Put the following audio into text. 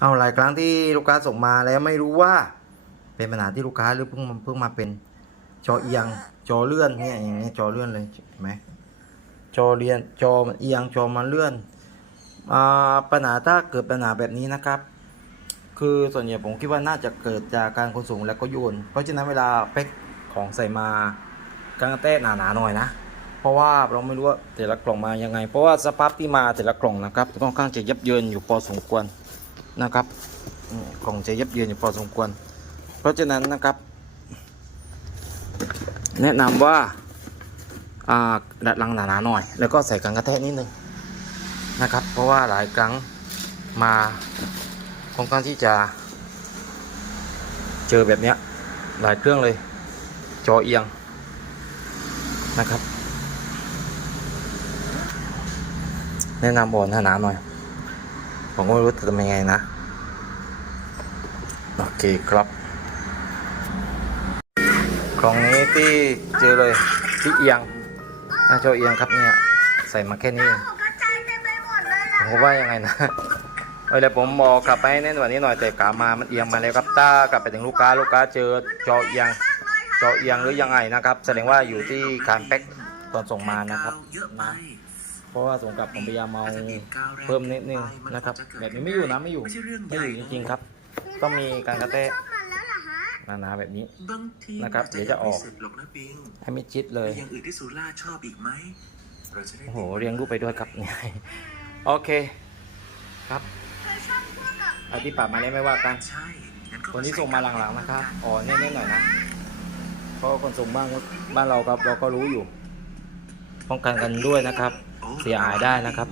เอาหลายครั้งที่ลูกค้าส่งมาแล้วไม่รู้ว่า เป็นปัญหาที่ลูกค้าหรือเพิ่งเพิ่งมาเป็นจอเอียงจอเลื่อนเนี่ยอย่างเงี้ยจอเลื่อนเลยเห็นไหมจอเรียนจอมันเอียงจอมันเลื่อนอ่าปัญหาถ้าเกิดปัญหาแบบนี้นะครับ คือส่วนใหญ่ผมคิดว่าน่าจะเกิดจากการขนส่งแล้วก็โยน เพราะฉะนั้นเวลาเป๊กของใส่มากังเต้หนาๆหน่อยนะเพราะว่าเราไม่รู้ว่าแต่ละกล่องมายังไง เพราะว่าสภาพที่มาแต่ละกล่องนะครับค่อนข้างจะยับเยินอยู่พอสมควร นะครับอืมกล่องจะยับเยินอยู่พอสมควร เพราะฉะนั้นนะครับ แนะนำว่าอ่าดัดลังหนาๆหน่อย แล้วก็ใส่กังกระแทกนิดนึงนะครับ เพราะว่าหลายครั้งมาค่อนข้างที่จะเจอแบบเนี้ยหลายเครื่องเลย จอเอียงนะครับ แนะนำบอลหนาๆหน่อย ผมก็ไม่รู้จะทำยังไงนะ โอเคครับกล่องนี้ที่เจอเลยที่เอียงหน้าจอเอียงครับเนี่ยใส่มาแค่นี้เองกระจายเต็มไปหมดเลยล่ะผมว่ายังไงนะเออเดี๋ยวผมบอกกลับไปแน่นกว่านี้หน่อยแต่กลับมามันเอียงมาแล้วครับถ้ากลับไปถึงลูกค้าลูกค้าเจอจอเอียงจอเอียงหรือยังไงนะครับ แสดงว่าอยู่ที่การแพ็คตอนส่งมานะครับเยอะไปนะ เพราะว่าส่งกลับผมพยายามเอาเพิ่มนิดนึงนะครับ แบบนี้ไม่อยู่นะไม่อยู่ไม่ใช่เรื่องไม่ใหอญ่ยู่จริงๆครับ ต้องมีการกระแทกชอบมันแล้วเหรอฮะหนาๆแบบนี้บางทีนะครับ เดี๋ยวจะออกไม่เสร็จหรอกนะปิงให้มิดชิดเลยมีอย่างอื่นที่สุราชอบอีกไหมเราจะได้โอ้โหเรียงรูปไปด้วยครับเนี่ยโอเคครับเธอชอบพวกกับเอาที่ปากมาได้ไม่ว่ากันใช่งั้ก็คนที่ส่งมาหลังๆนะครับอ๋อเน้นๆหน่อยนะเพราะคนส่งบ้านบ้านเราครับเราก็รู้อยู่ ป้องกันกันด้วยนะครับ เสียหายได้นะครับ